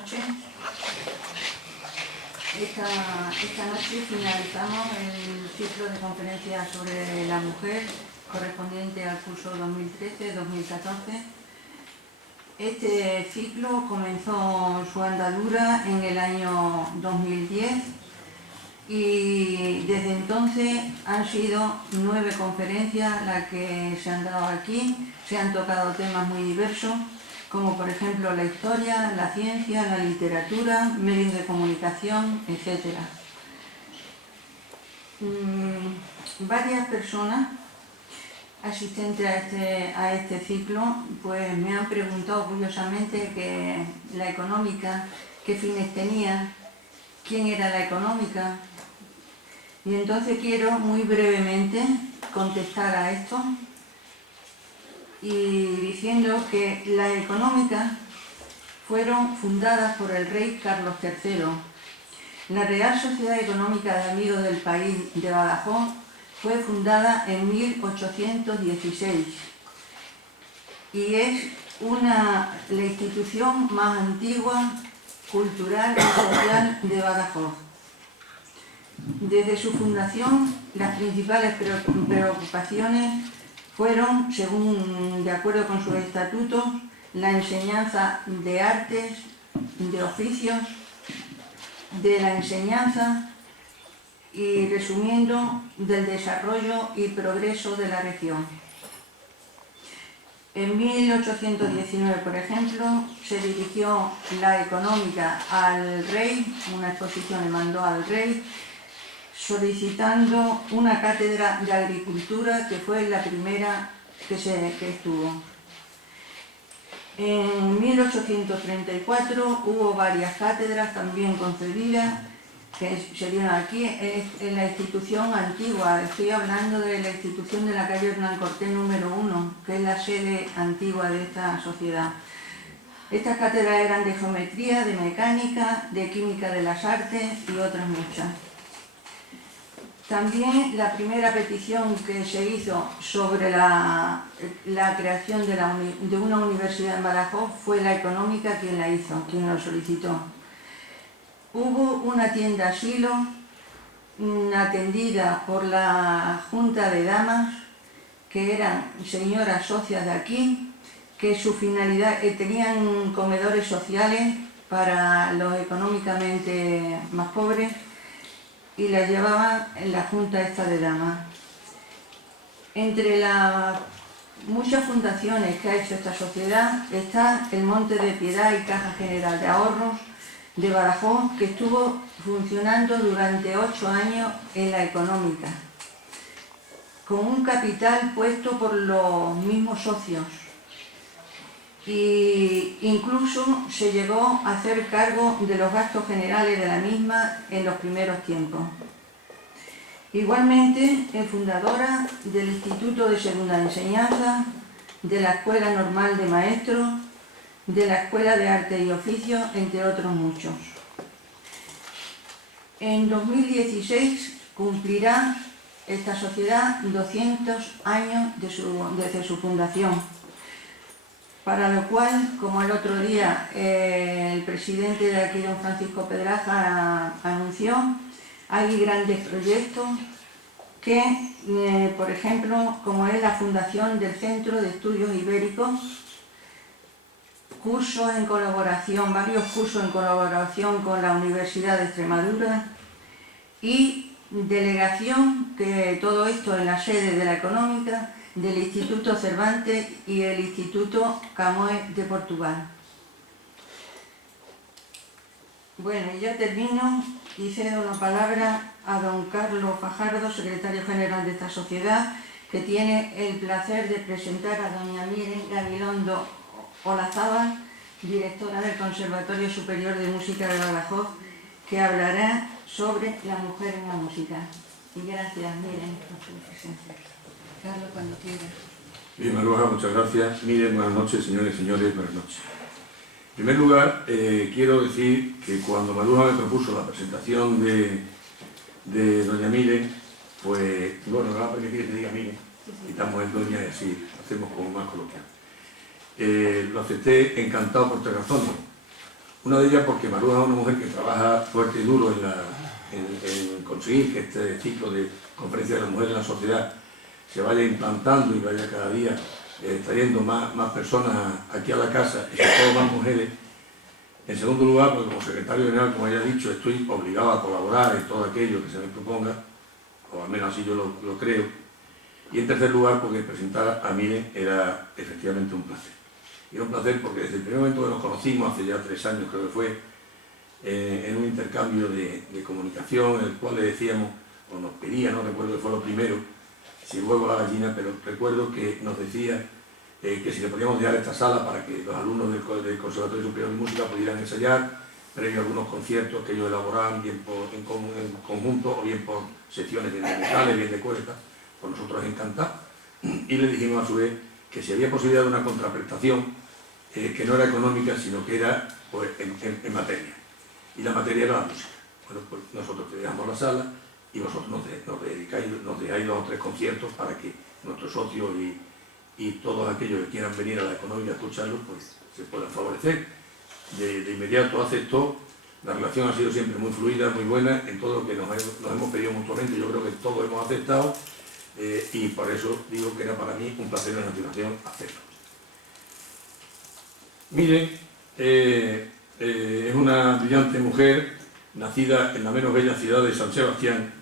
noches. Esta noche finalizamos el ciclo de conferencias sobre la mujer correspondiente al curso 2013-2014. Este ciclo comenzó su andadura en el año 2010 y desde entonces han sido 9 conferencias las que se han dado aquí. Se han tocado temas muy diversos, como por ejemplo la historia, la ciencia, la literatura, medios de comunicación, etc. Varias personas asistentes a este ciclo pues me han preguntado curiosamente que la económica, qué fines tenía, quién era la económica, y entonces quiero muy brevemente contestar a esto y diciendo que las económicas fueron fundadas por el rey Carlos III. La Real Sociedad Económica de Amigos del País de Badajoz fue fundada en 1816 y es la institución más antigua, cultural y social de Badajoz. Desde su fundación, las principales preocupaciones fueron, de acuerdo con sus estatutos, la enseñanza de artes, de oficios, de la enseñanza y, resumiendo, del desarrollo y progreso de la región. En 1819, por ejemplo, se dirigió la económica al rey, una exposición le mandó al rey, solicitando una cátedra de agricultura que fue la primera que estuvo. En 1834 hubo varias cátedras también concedidas que se dieron aquí en la institución antigua. Estoy hablando de la institución de la calle Hernán Cortés número 1, que es la sede antigua de esta sociedad. Estas cátedras eran de geometría, de mecánica, de química de las artes y otras muchas. También la primera petición que se hizo sobre la creación de una universidad en Badajoz fue la económica quien la hizo, quien lo solicitó. Hubo una tienda asilo atendida por la Junta de Damas, que eran señoras socias de aquí, que su finalidad tenían comedores sociales para los económicamente más pobres, y la llevaban en la Junta esta de Damas. Entre las muchas fundaciones que ha hecho esta sociedad está el Monte de Piedad y Caja General de Ahorros de Badajoz, que estuvo funcionando durante 8 años en la económica, con un capital puesto por los mismos socios, e incluso se llegó a hacer cargo de los gastos generales de la misma en los primeros tiempos. Igualmente es fundadora del Instituto de Segunda Enseñanza, de la Escuela Normal de Maestros, de la Escuela de Arte y Oficios, entre otros muchos. En 2016 cumplirá esta sociedad 200 años desde su fundación, para lo cual, como el otro día el presidente de aquí, don Francisco Pedraza, anunció, hay grandes proyectos que, por ejemplo, como es la fundación del Centro de Estudios Ibéricos, varios cursos en colaboración con la Universidad de Extremadura y delegación, que todo esto en la sede de la económica, del Instituto Cervantes y el Instituto Camões de Portugal. Bueno, y ya termino y cedo la palabra a don Carlos Fajardo, secretario general de esta sociedad, que tiene el placer de presentar a doña Miren Gabilondo Olazábal, directora del Conservatorio Superior de Música de Badajoz, que hablará sobre la mujer en la música. Y gracias, Miren, por su presencia. Carlos, cuando quieras. Bien, Maruja, muchas gracias. Miren, buenas noches, señores y señores, buenas noches. En primer lugar, quiero decir que cuando Maruja me propuso la presentación de doña Miren, pues, bueno, me va a permitir que te diga Miren, quitamos el doña y así hacemos como más coloquial. Lo acepté encantado por 3 razones. Una de ellas porque Maruja es una mujer que trabaja fuerte y duro en conseguir que este ciclo de conferencias de la mujer en la sociedad se vaya implantando y vaya cada día trayendo más personas aquí a la casa y sobre todo más mujeres. En segundo lugar, porque como secretario general, como ya he dicho, estoy obligado a colaborar en todo aquello que se me proponga, o al menos así yo lo creo. Y en tercer lugar, porque presentar a Miren era efectivamente un placer. Y era un placer porque desde el primer momento que nos conocimos, hace ya 3 años creo que fue, en un intercambio de comunicación en el cual le decíamos, o nos pedía, no recuerdo que fue lo primero, si el huevo o la gallina, pero recuerdo que nos decía que si le podíamos dejar esta sala para que los alumnos del Conservatorio Superior de Música pudieran ensayar, previo a algunos conciertos que ellos elaboraban bien en conjunto o bien por secciones bien de metales, bien de cuerdas, pues nosotros encantados. Y le dijimos a su vez que si había posibilidad de una contraprestación que no era económica, sino que era pues, en materia. Y la materia era la música. Bueno, pues nosotros te dejamos la sala y vosotros nos dejáis 2 o 3 conciertos para que nuestros socios y todos aquellos que quieran venir a la económica a escucharlos, pues se puedan favorecer. De inmediato aceptó. La relación ha sido siempre muy fluida, muy buena, en todo lo que nos hemos pedido mutuamente. Yo creo que todos hemos aceptado y por eso digo que era para mí un placer y una satisfacción hacerlo. Miren, es una brillante mujer, nacida en la menos bella ciudad de San Sebastián,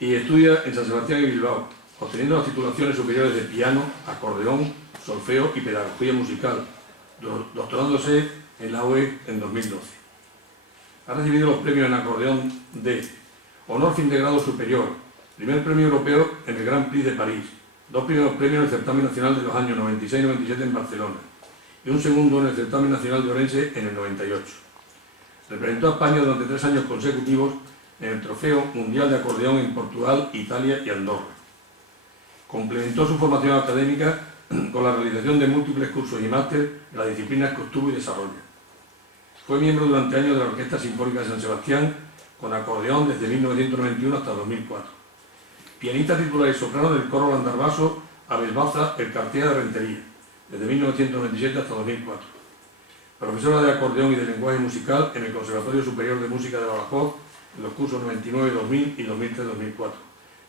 y estudia en San Sebastián y Bilbao, obteniendo las titulaciones superiores de piano, acordeón, solfeo y pedagogía musical, doctorándose en la UE en 2012. Ha recibido los premios en acordeón de Honor Fin de Grado Superior, primer premio europeo en el Grand Prix de París, 2 primeros premios en el certamen nacional de los años 96 y 97 en Barcelona, y un segundo en el certamen nacional de Orense en el 98. Representó a España durante 3 años consecutivos en el Trofeo Mundial de Acordeón en Portugal, Italia y Andorra. Complementó su formación académica con la realización de múltiples cursos y máster en las disciplinas que obtuvo y desarrolla. Fue miembro durante años de la Orquesta Sinfónica de San Sebastián con acordeón desde 1991 hasta 2004. Pianista titular y soprano del coro Landarvaso Abel Baza, el Cartier de Rentería, desde 1997 hasta 2004. Profesora de acordeón y de lenguaje musical en el Conservatorio Superior de Música de Badajoz en los cursos 99-2000 y 2003-2004,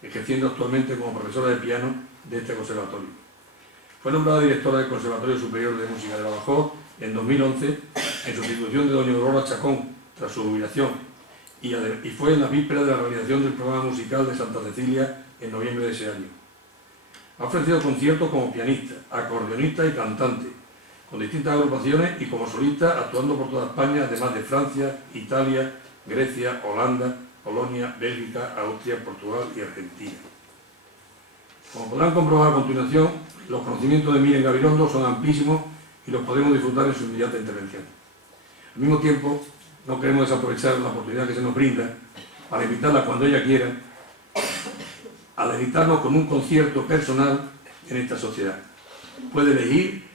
ejerciendo actualmente como profesora de piano de este conservatorio. Fue nombrada directora del Conservatorio Superior de Música de Badajoz en 2011 en sustitución de doña Aurora Chacón tras su jubilación y fue en la víspera de la realización del programa musical de Santa Cecilia en noviembre de ese año. Ha ofrecido conciertos como pianista, acordeonista y cantante, con distintas agrupaciones y como solista actuando por toda España, además de Francia, Italia, Grecia, Holanda, Polonia, Bélgica, Austria, Portugal y Argentina. Como podrán comprobar a continuación, los conocimientos de Miren Gabilondo son amplísimos y los podemos disfrutar en su inmediata intervención. Al mismo tiempo, no queremos desaprovechar la oportunidad que se nos brinda para invitarla cuando ella quiera a deleitarnos con un concierto personal en esta sociedad. Puede elegir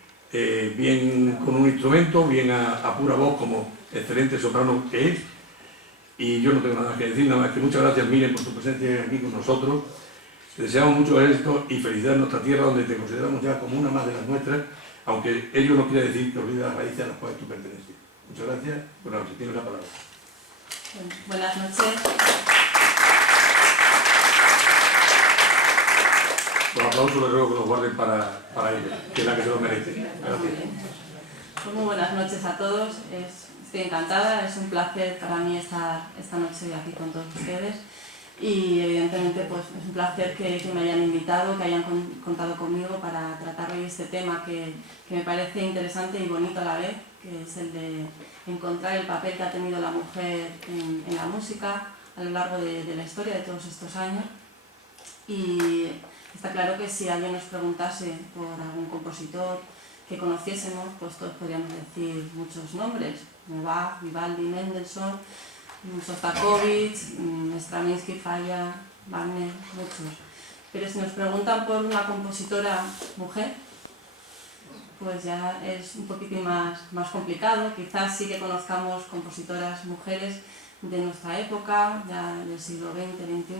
bien con un instrumento, bien a pura voz como excelente soprano que es, y yo no tengo nada que decir, nada más que muchas gracias Miren por tu presencia aquí con nosotros. Te deseamos mucho éxito y felicidad en nuestra tierra, donde te consideramos ya como una más de las nuestras, aunque ello no quiere decir que olvides las raíces a las cuales tú perteneces. Muchas gracias. Buenas noches. Tienes la palabra. Buenas noches. Los aplausos les ruego que los guarden para ella, que es la que se lo merece. Gracias. Pues muy buenas noches a todos. Estoy encantada, es un placer para mí estar esta noche aquí con todos ustedes. Y evidentemente pues, es un placer que me hayan invitado, que hayan contado conmigo para tratar hoy este tema que me parece interesante y bonito a la vez, que es el de encontrar el papel que ha tenido la mujer en la música a lo largo de la historia de todos estos años. Y está claro que si alguien nos preguntase por algún compositor que conociésemos, pues todos podríamos decir muchos nombres: Bach, Vivaldi, Mendelssohn, Sostakovich, Stravinsky, Falla, Wagner, muchos. Pero si nos preguntan por una compositora mujer, pues ya es un poquitín más complicado. Quizás sí que conozcamos compositoras mujeres de nuestra época, ya del siglo XX, XXI,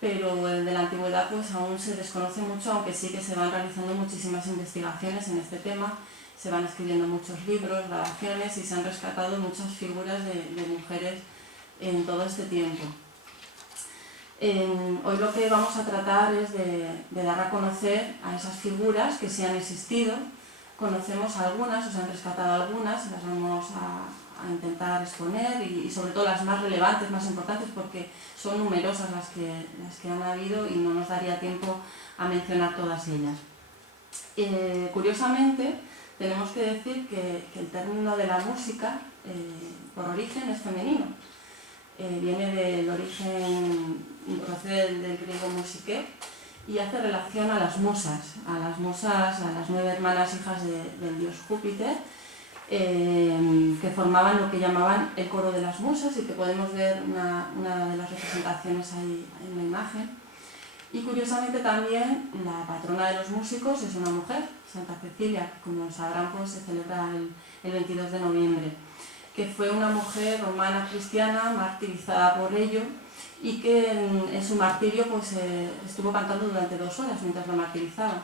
pero el de la antigüedad pues aún se desconoce mucho, aunque sí que se van realizando muchísimas investigaciones en este tema. se van escribiendo muchos libros, grabaciones y se han rescatado muchas figuras de mujeres en todo este tiempo. Hoy lo que vamos a tratar es de dar a conocer a esas figuras que sí han existido. Conocemos algunas, os han rescatado algunas, las vamos a intentar exponer y sobre todo las más relevantes, más importantes, porque son numerosas las que han habido y no nos daría tiempo a mencionar todas ellas. Curiosamente, tenemos que decir que el término de la música, por origen, es femenino. Viene del origen, procede del griego musique, y hace relación a las musas, a las 9 hermanas hijas del dios Júpiter, que formaban lo que llamaban el coro de las musas y que podemos ver una de las representaciones ahí en la imagen. Y curiosamente también la patrona de los músicos es una mujer, Santa Cecilia, que como sabrán pues se celebra el 22 de noviembre, que fue una mujer romana cristiana martirizada por ello y que en su martirio pues estuvo cantando durante 2 horas mientras la martirizaban.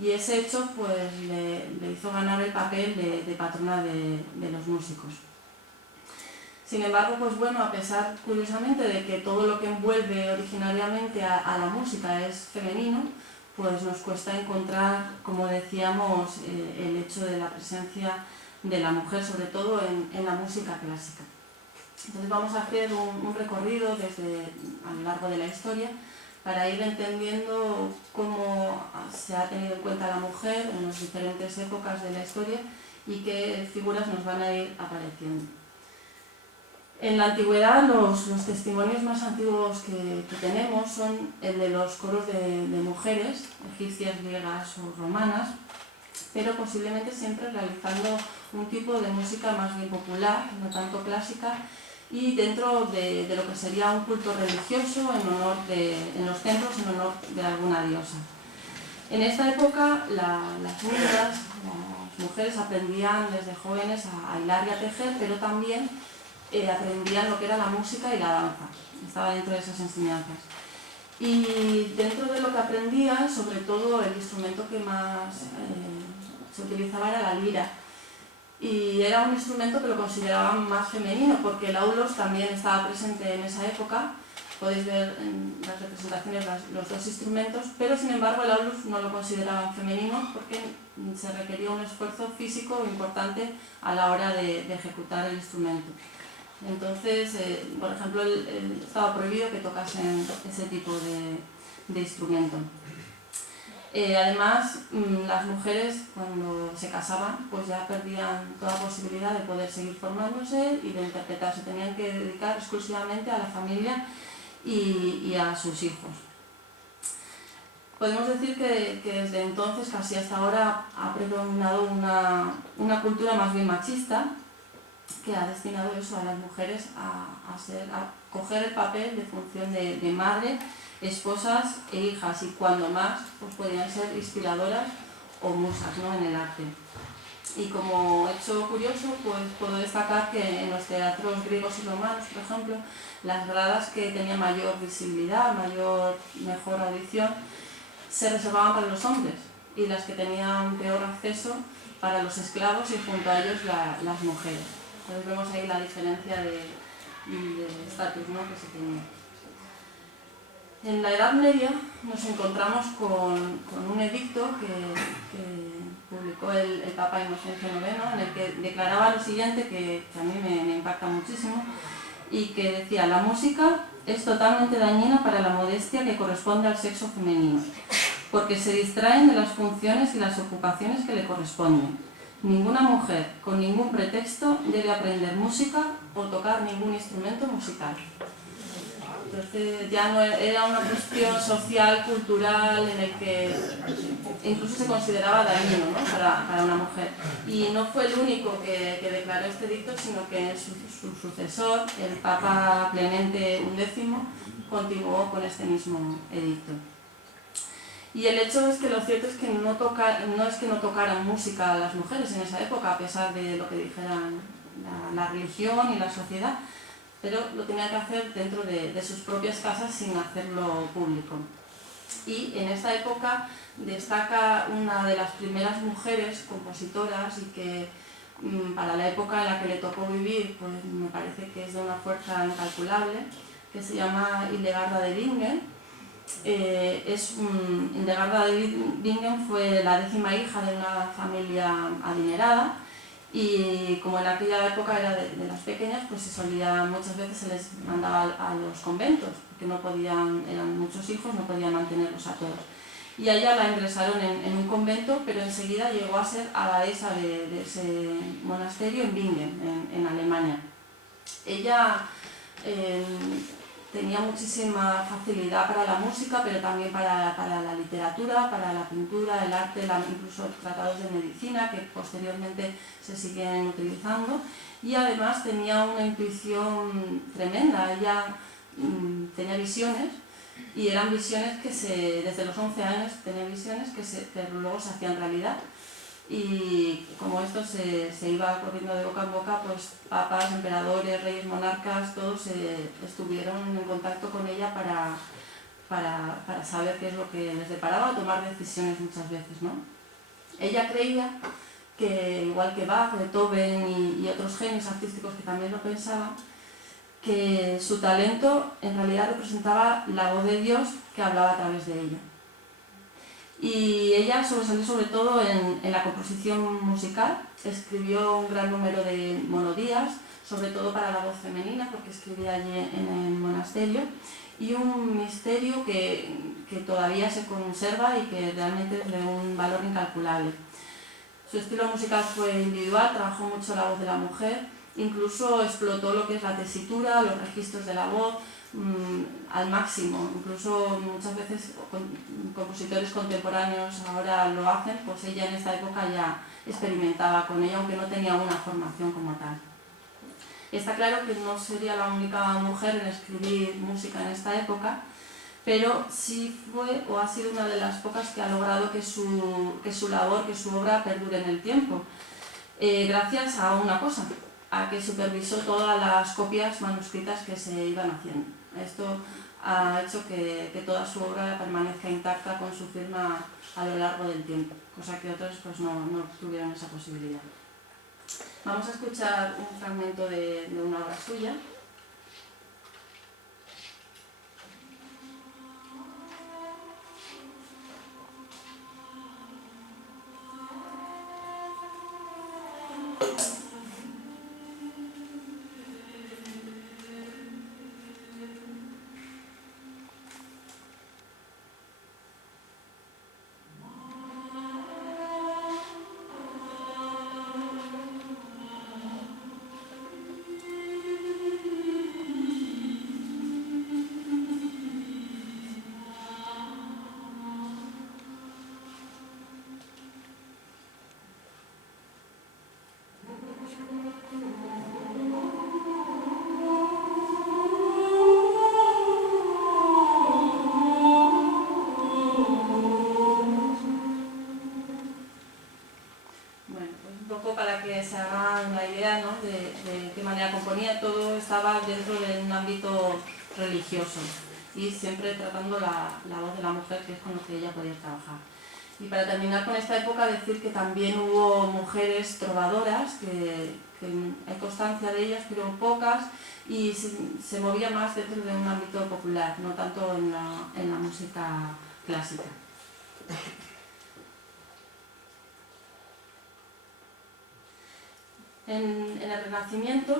Y ese hecho pues le hizo ganar el papel de patrona de los músicos. Sin embargo, pues bueno, a pesar curiosamente de que todo lo que envuelve originariamente a la música es femenino, pues nos cuesta encontrar, como decíamos, el hecho de la presencia de la mujer, sobre todo en la música clásica. Entonces vamos a hacer un recorrido a lo largo de la historia para ir entendiendo cómo se ha tenido en cuenta la mujer en las diferentes épocas de la historia y qué figuras nos van a ir apareciendo. En la antigüedad los testimonios más antiguos que tenemos son el de los coros de mujeres, egipcias, griegas o romanas, pero posiblemente siempre realizando un tipo de música más bien popular, no tanto clásica, y dentro de lo que sería un culto religioso en los templos en honor de alguna diosa. En esta época las mujeres aprendían desde jóvenes a hilar y a tejer, pero también aprendían lo que era la música y la danza, estaba dentro de esas enseñanzas. Y dentro de lo que aprendían, sobre todo el instrumento que más se utilizaba era la lira. Y era un instrumento que lo consideraban más femenino, porque el aulos también estaba presente en esa época. Podéis ver en las representaciones los 2 instrumentos, pero sin embargo el aulos no lo consideraban femenino porque se requería un esfuerzo físico importante a la hora de ejecutar el instrumento. Entonces, por ejemplo, estaba prohibido que tocasen ese tipo de instrumento. Además, las mujeres cuando se casaban pues ya perdían toda posibilidad de poder seguir formándose y de interpretar, se tenían que dedicar exclusivamente a la familia y a sus hijos. Podemos decir que desde entonces, casi hasta ahora, ha predominado una cultura más bien machista que ha destinado eso a las mujeres a coger el papel de función de madre, esposas e hijas, y cuando más pues podían ser inspiradoras o musas, ¿no?, en el arte. Y como hecho curioso, pues puedo destacar que en los teatros griegos y romanos, por ejemplo, las gradas que tenían mayor visibilidad, mejor audición, se reservaban para los hombres, y las que tenían peor acceso para los esclavos y junto a ellos las mujeres. Entonces vemos ahí la diferencia de estatus, ¿no?, que se tenía. En la Edad Media nos encontramos con un edicto que publicó el Papa Inocencio IX, en el que declaraba lo siguiente, que a mí me impacta muchísimo, y que decía: la música es totalmente dañina para la modestia que corresponde al sexo femenino, porque se distraen de las funciones y las ocupaciones que le corresponden. Ninguna mujer, con ningún pretexto, debe aprender música o tocar ningún instrumento musical. Entonces ya no era una cuestión social, cultural, en el que incluso se consideraba dañino, ¿no?, para una mujer. Y no fue el único que declaró este edicto, sino que su sucesor, el Papa Clemente XI, continuó con este mismo edicto. Y el hecho es que lo cierto es que no es que no tocaran música a las mujeres en esa época, a pesar de lo que dijeran la religión y la sociedad, pero lo tenían que hacer dentro de sus propias casas sin hacerlo público. Y en esta época destaca una de las primeras mujeres compositoras y que para la época en la que le tocó vivir, pues me parece que es de una fuerza incalculable, que se llama Hildegarda de Bingen. Hildegarda de Bingen fue la 10ª hija de una familia adinerada y como en aquella época era de las pequeñas, pues muchas veces se les mandaba a los conventos, porque no podían, eran muchos hijos, no podían mantenerlos a todos. Y a ella la ingresaron en un convento, pero enseguida llegó a ser abadesa de ese monasterio en Bingen, en Alemania. Ella tenía muchísima facilidad para la música, pero también para la literatura, para la pintura, el arte, incluso tratados de medicina que posteriormente se siguen utilizando, y además tenía una intuición tremenda. Ella tenía visiones, y eran visiones que desde los 11 años tenía visiones que luego se hacían realidad. Y como esto se iba corriendo de boca en boca, pues papas, emperadores, reyes, monarcas, todos estuvieron en contacto con ella para saber qué es lo que les deparaba, tomar decisiones muchas veces, ¿no? Ella creía que, igual que Bach, Beethoven y otros genios artísticos que también lo pensaban, que su talento en realidad representaba la voz de Dios que hablaba a través de ella. Y ella sobresalió sobre todo en la composición musical, escribió un gran número de monodías, sobre todo para la voz femenina, porque escribía allí en el monasterio, y un misterio que todavía se conserva y que realmente es de un valor incalculable. Su estilo musical fue individual, trabajó mucho la voz de la mujer, incluso explotó lo que es la tesitura, los registros de la voz, al máximo. Incluso muchas veces compositores contemporáneos ahora lo hacen, pues ella en esta época ya experimentaba con ella, aunque no tenía una formación como tal. Está claro que no sería la única mujer en escribir música en esta época, pero sí fue o ha sido una de las pocas que ha logrado que su labor, que su obra perdure en el tiempo, gracias a una cosa, a que supervisó todas las copias manuscritas que se iban haciendo. Esto ha hecho que toda su obra permanezca intacta con su firma a lo largo del tiempo, cosa que otros pues no tuvieron esa posibilidad. Vamos a escuchar un fragmento de una obra suya. Se hagan una idea, ¿no?, de qué manera componía. Todo estaba dentro de un ámbito religioso y siempre tratando la voz de la mujer, que es con lo que ella podía trabajar. Y para terminar con esta época, decir que también hubo mujeres trovadoras, que hay constancia de ellas, pero pocas, y se movía más dentro de un ámbito popular, no tanto en la música clásica. En el Renacimiento,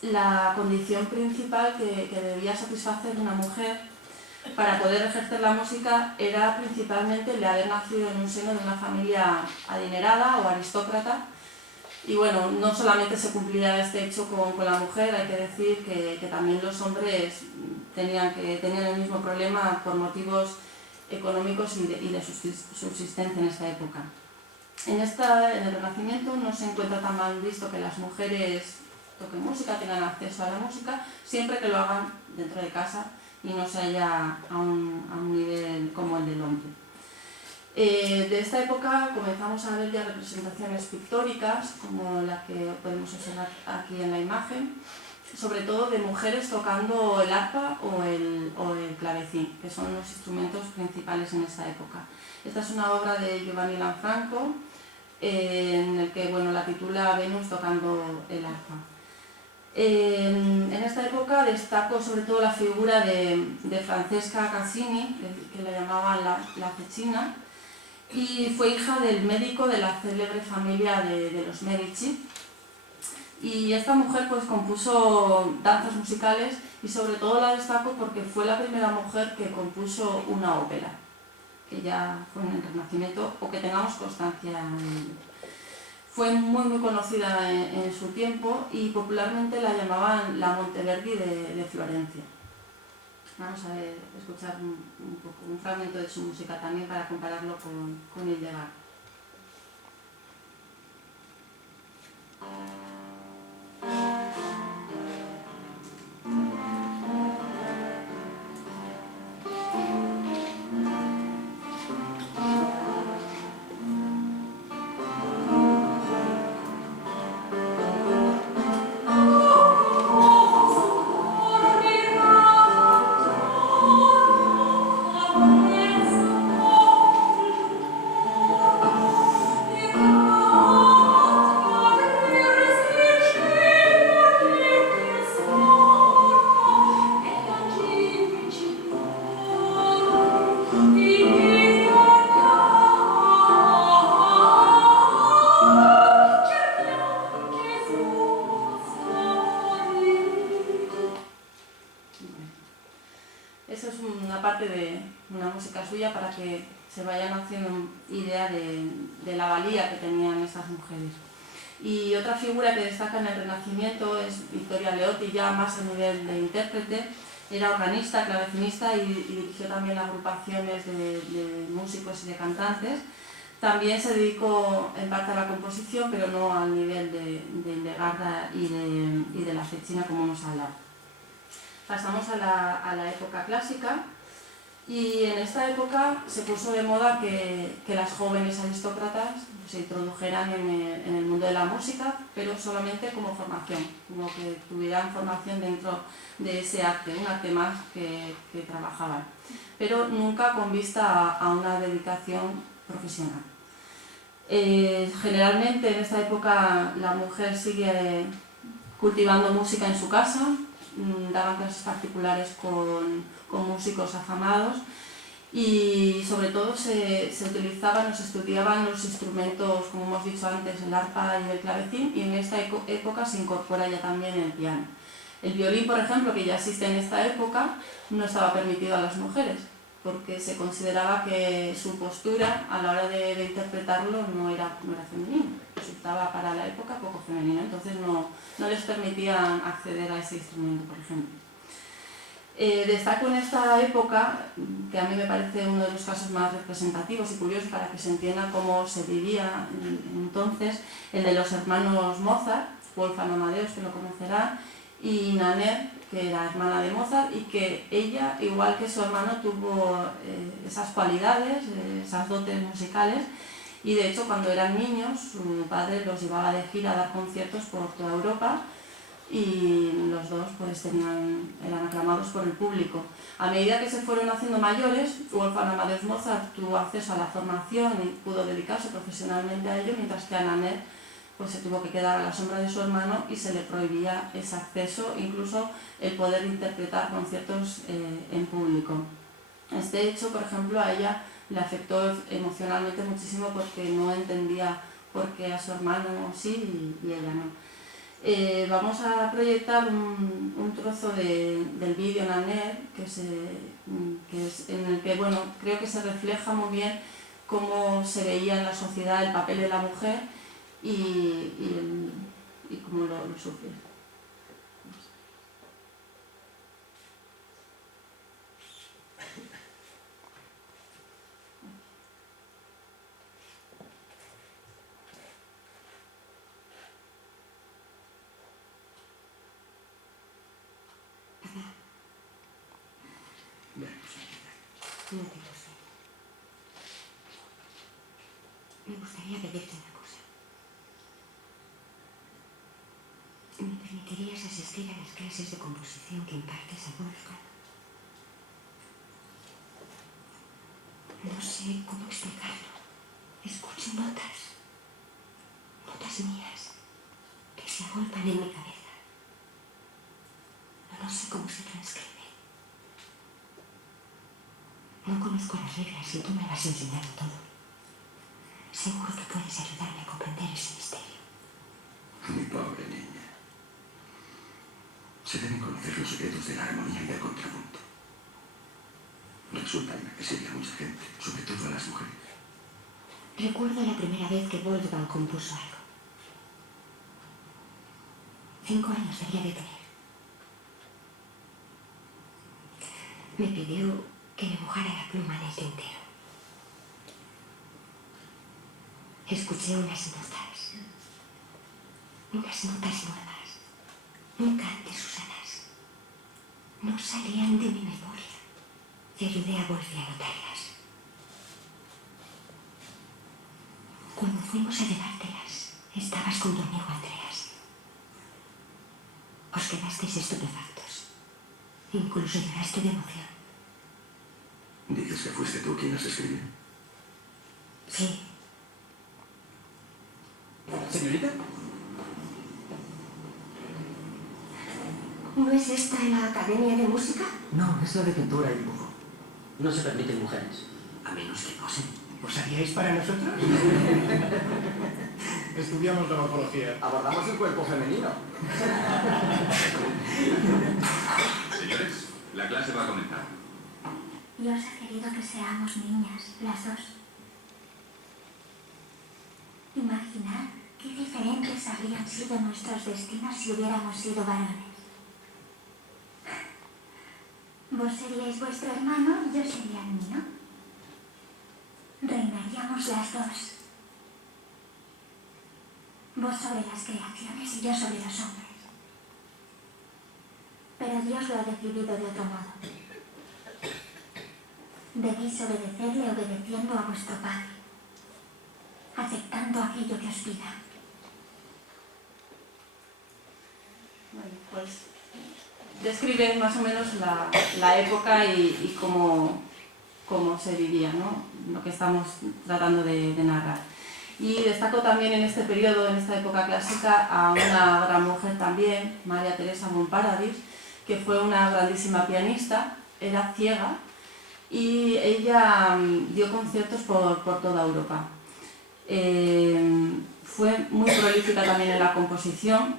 la condición principal que debía satisfacer una mujer para poder ejercer la música era principalmente el de haber nacido en un seno de una familia adinerada o aristócrata. Y bueno, no solamente se cumplía este hecho con la mujer, hay que decir que también los hombres tenían el mismo problema por motivos económicos y de subsistencia en esta época. En el Renacimiento no se encuentra tan mal visto que las mujeres toquen música, tengan acceso a la música, siempre que lo hagan dentro de casa y no se haya a un nivel como el del hombre. De esta época comenzamos a ver ya representaciones pictóricas, como la que podemos observar aquí en la imagen, sobre todo de mujeres tocando el arpa o el clavecín, que son los instrumentos principales en esa época. Esta es una obra de Giovanni Lanfranco, en el que la titula Venus tocando el arpa. En esta época destaco sobre todo la figura de Francesca Cassini, que la llamaban la Cecina, y fue hija del médico de la célebre familia de los Medici. Y esta mujer pues compuso danzas musicales y sobre todo la destaco porque fue la primera mujer que compuso una ópera, que ya fue en el Renacimiento, o que tengamos constancia en ello. Fue muy conocida en su tiempo y popularmente la llamaban la Monteverdi de Florencia. Vamos a escuchar un fragmento de su música también para compararlo con Hildegard. Esa es una parte de una música suya para que se vayan haciendo idea de la valía que tenían estas mujeres. Y otra figura que destaca en el Renacimiento es Vittoria Leotti, ya más a nivel de intérprete. Era organista, clavecinista y dirigió también agrupaciones de músicos y de cantantes. También se dedicó en parte a la composición, pero no al nivel de Hildegard y de la Cecina, como hemos hablado. Pasamos a la época clásica y en esta época se puso de moda que las jóvenes aristócratas se introdujeran en el mundo de la música, pero solamente como formación, como que tuvieran formación dentro de ese arte, un arte más que trabajaban, pero nunca con vista a una dedicación profesional. Generalmente en esta época la mujer sigue cultivando música en su casa, daban clases particulares con músicos afamados y sobre todo se utilizaban o se estudiaban los instrumentos, como hemos dicho antes, el arpa y el clavecín, y en esta época se incorpora ya también el piano. El violín, por ejemplo, que ya existe en esta época, no estaba permitido a las mujeres, porque se consideraba que su postura a la hora de interpretarlo no era femenino, resultaba para la época poco femenino, entonces no les permitían acceder a ese instrumento, por ejemplo. Destaco en esta época, que a mí me parece uno de los casos más representativos y curiosos para que se entienda cómo se vivía entonces, el de los hermanos Mozart, Wolfgang Amadeus, que lo conocerá, y Nannerl, que era hermana de Mozart, y que ella, igual que su hermano, tuvo esas cualidades, esas dotes musicales, y de hecho cuando eran niños su padre los llevaba de gira a dar conciertos por toda Europa y los dos pues eran aclamados por el público. A medida que se fueron haciendo mayores, Wolfgang Amadeus Mozart tuvo acceso a la formación y pudo dedicarse profesionalmente a ello, mientras que a Nannerl pues se tuvo que quedar a la sombra de su hermano y se le prohibía ese acceso, incluso el poder interpretar conciertos en público. Este hecho, por ejemplo, a ella le afectó emocionalmente muchísimo porque no entendía por qué a su hermano sí y ella no. Vamos a proyectar un trozo del vídeo Nannerl, que es en el que creo que se refleja muy bien cómo se veía en la sociedad el papel de la mujer y cómo lo sufre. Me gustaría pedirte una cosa. ¿Me permites? permitirías asistir a las clases de composición que impartes a Wolfgang? No sé cómo explicarlo. Escucho notas mías, que se agolpan en mi cabeza. No sé cómo se transcriben. No conozco las reglas y tú me vas enseñando todo. Seguro que puedes ayudarme a comprender ese misterio. Mi pobre niña. Se deben conocer los secretos de la armonía y del contrapunto. Resulta inaccesible a mucha gente, sobre todo a las mujeres. Recuerdo la primera vez que Wolfgang compuso algo. 5 años debía de tener. Me pidió que dibujara la pluma en el tintero. Escuché unas notas nuevas, nunca antes usadas. No salían de mi memoria y ayudé a Wolfie a anotarlas. Cuando fuimos a llevártelas, estabas con tu amigo Andreas. Os quedasteis estupefactos. Incluso lloraste de emoción. ¿Dices que fuiste tú quien las escribió? Sí. ¿Señorita? ¿No es esta la Academia de Música? No, es la de pintura y dibujo. No se permiten mujeres. A menos que posen. ¿Os haríais para nosotros? Estudiamos la morfología. Abordamos el cuerpo femenino. Señores, la clase va a comenzar. Dios ha querido que seamos niñas, las dos. Imaginad qué diferentes habrían sido nuestros destinos si hubiéramos sido varones. Vos seríais vuestro hermano y yo sería el mío. Reinaríamos las dos. Vos sobre las creaciones y yo sobre los hombres. Pero Dios lo ha decidido de otro modo. Debéis obedecerle obedeciendo a vuestro Padre, aceptando aquello que os pida. Bueno, pues describe más o menos la época y cómo se vivía, ¿no? Lo que estamos tratando de narrar. Y destaco también en este periodo, en esta época clásica, a una gran mujer también, María Teresa Montparadis, que fue una grandísima pianista, era ciega, y ella dio conciertos por toda Europa. Fue muy prolífica también en la composición,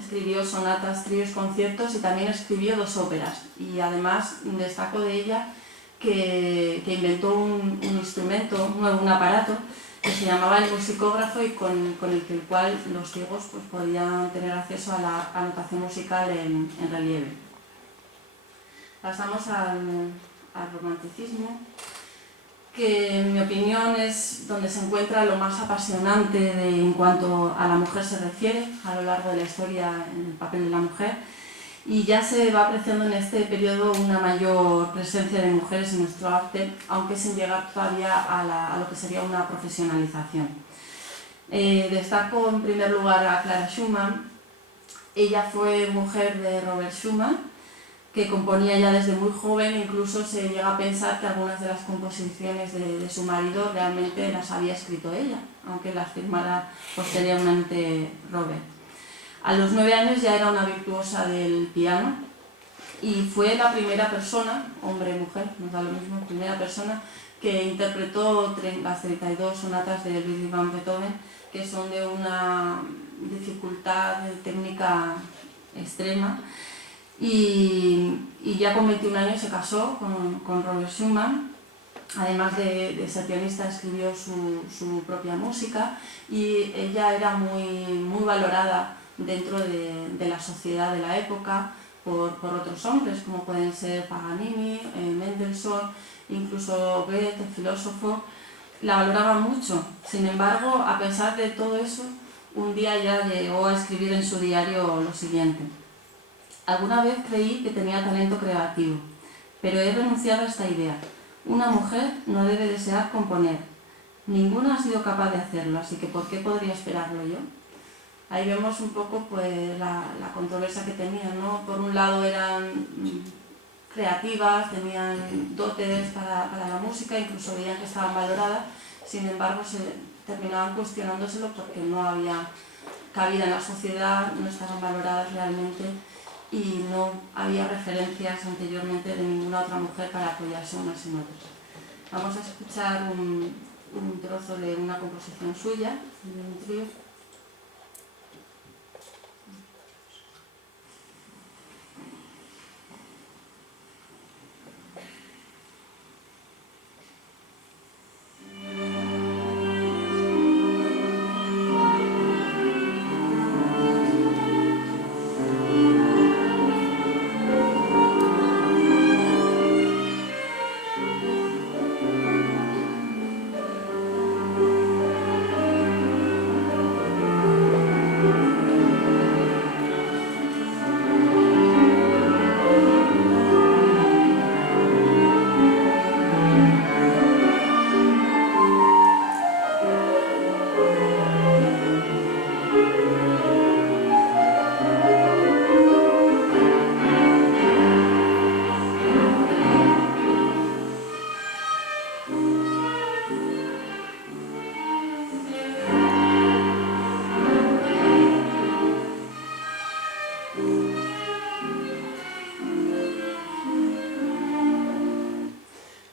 escribió sonatas, tríos, conciertos y también escribió 2 óperas. Y además destaco de ella que inventó un instrumento nuevo, un aparato que se llamaba el musicógrafo y con el cual los ciegos pues, podían tener acceso a la anotación musical en relieve. Pasamos al romanticismo, que en mi opinión es donde se encuentra lo más apasionante en cuanto a la mujer se refiere, a lo largo de la historia en el papel de la mujer, y ya se va apreciando en este periodo una mayor presencia de mujeres en nuestro arte, aunque sin llegar todavía a lo que sería una profesionalización. Destaco en primer lugar a Clara Schumann. Ella fue mujer de Robert Schumann, que componía ya desde muy joven, incluso se llega a pensar que algunas de las composiciones de su marido realmente las había escrito ella, aunque las firmara posteriormente Robert. A los 9 años ya era una virtuosa del piano y fue la primera persona, hombre o mujer, nos da lo mismo, primera persona que interpretó las 32 sonatas de Ludwig van Beethoven, que son de una dificultad técnica extrema. Y ya con 21 años se casó con Robert Schumann. Además de ser pianista, escribió su propia música y ella era muy valorada dentro de la sociedad de la época por otros hombres, como pueden ser Paganini, Mendelssohn, incluso Goethe, el filósofo. La valoraban mucho. Sin embargo, a pesar de todo eso, un día ya llegó a escribir en su diario lo siguiente: alguna vez creí que tenía talento creativo, pero he renunciado a esta idea. Una mujer no debe desear componer. Ninguna ha sido capaz de hacerlo, así que ¿por qué podría esperarlo yo? Ahí vemos un poco pues, la controversia que tenían, ¿no? Por un lado eran creativas, tenían dotes para la música, incluso veían que estaban valoradas, sin embargo se terminaban cuestionándoselo porque no había cabida en la sociedad, no estaban valoradas realmente y no había referencias anteriormente de ninguna otra mujer para apoyarse unas en otras. Vamos a escuchar un trozo de una composición suya, de un trío.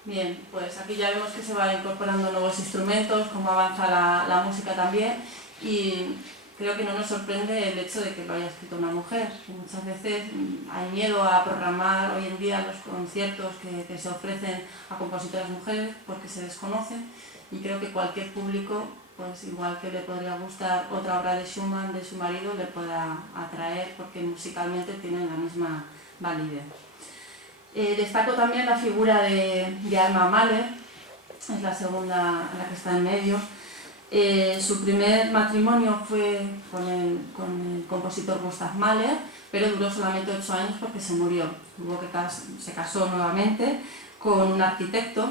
Bien, pues aquí ya vemos que se van incorporando nuevos instrumentos, cómo avanza la música también y creo que no nos sorprende el hecho de que lo haya escrito una mujer. Muchas veces hay miedo a programar hoy en día los conciertos que se ofrecen a compositoras mujeres porque se desconocen y creo que cualquier público, pues igual que le podría gustar otra obra de Schumann, de su marido, le pueda atraer porque musicalmente tienen la misma validez. Destaco también la figura de Alma Mahler, es la segunda, la que está en medio. Su primer matrimonio fue con el compositor Gustav Mahler, pero duró solamente 8 años porque se murió. Se casó nuevamente con un arquitecto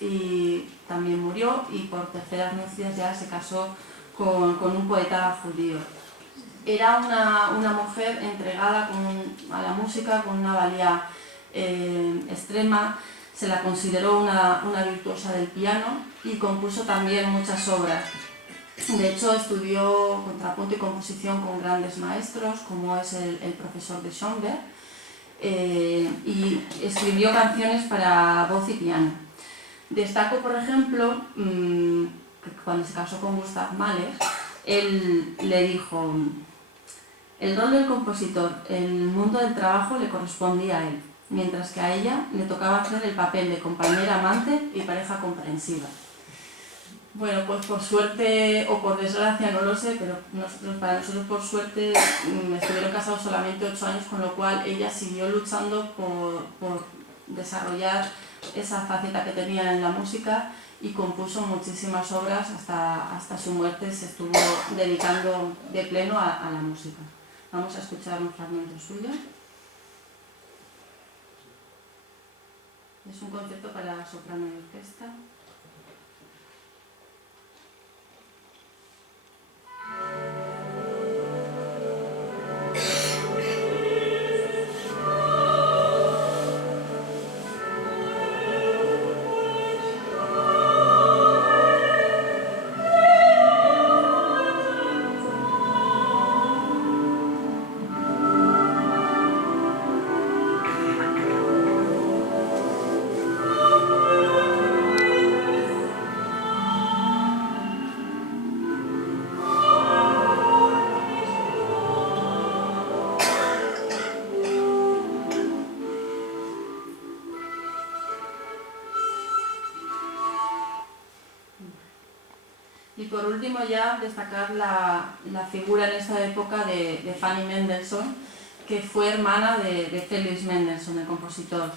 y también murió, y por terceras nupcias ya se casó con un poeta judío. Era una mujer entregada a la música con una valía extrema, se la consideró una virtuosa del piano y compuso también muchas obras. De hecho, estudió contrapunto y composición con grandes maestros, como es el profesor de Schoenberg, y escribió canciones para voz y piano. Destaco, por ejemplo, que cuando se casó con Gustav Mahler, él le dijo: el rol del compositor en el mundo del trabajo le correspondía a él, mientras que a ella le tocaba hacer el papel de compañera amante y pareja comprensiva. Bueno, pues por suerte o por desgracia, no lo sé, pero para nosotros por suerte estuvieron casados solamente 8 años, con lo cual ella siguió luchando por desarrollar esa faceta que tenía en la música y compuso muchísimas obras, hasta su muerte se estuvo dedicando de pleno a la música. Vamos a escuchar un fragmento suyo. Es un concierto para soprano y orquesta. Y por último ya destacar la figura en esta época de Fanny Mendelssohn, que fue hermana de Felix Mendelssohn, el compositor.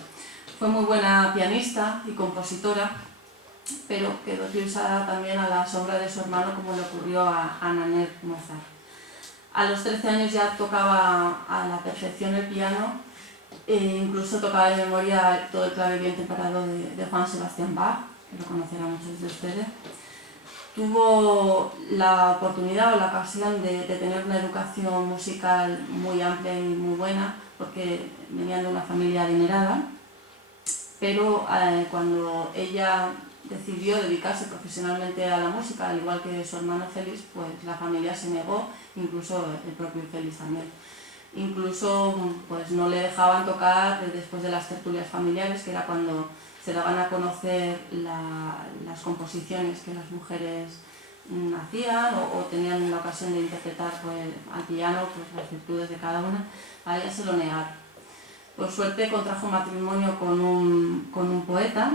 Fue muy buena pianista y compositora, pero quedó usada también a la sombra de su hermano, como le ocurrió a Nannerl Mozart. A los 13 años ya tocaba a la perfección el piano, e incluso tocaba de memoria todo el clave bien temperado de Juan Sebastián Bach, que lo conocerán muchos de ustedes. tuvo la oportunidad o la ocasión de tener una educación musical muy amplia y muy buena, porque venían de una familia adinerada, pero cuando ella decidió dedicarse profesionalmente a la música, al igual que su hermano Félix, pues la familia se negó, incluso el propio Félix también. Incluso pues no le dejaban tocar después de las tertulias familiares, que era cuando se daban a conocer las composiciones que las mujeres hacían o tenían la ocasión de interpretar pues, al piano pues, las virtudes de cada una. A ella se lo negaron. Por suerte contrajo matrimonio con un poeta,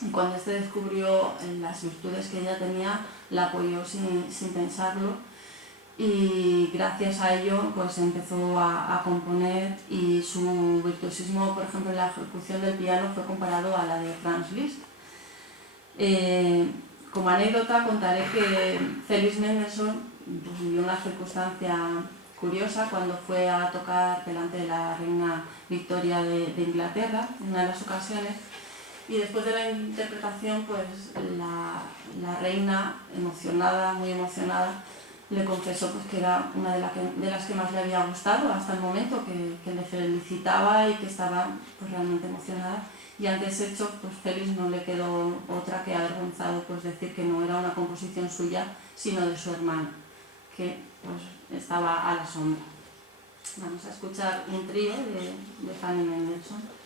y cuando este descubrió las virtudes que ella tenía, la apoyó sin pensarlo, y gracias a ello pues empezó a componer, y su virtuosismo, por ejemplo, en la ejecución del piano fue comparado a la de Franz Liszt. Como anécdota contaré que Félix Mendelssohn vivió una circunstancia curiosa cuando fue a tocar delante de la reina Victoria de Inglaterra en una de las ocasiones, y después de la interpretación pues la reina, emocionada, muy emocionada, le confesó pues, que era una de las que más le había gustado hasta el momento, que le felicitaba y que estaba pues, realmente emocionada. Y ante ese hecho, pues Félix no le quedó otra que avergonzado pues, decir que no era una composición suya, sino de su hermano, que pues, estaba a la sombra. Vamos a escuchar un trío de Fanny Mendelssohn.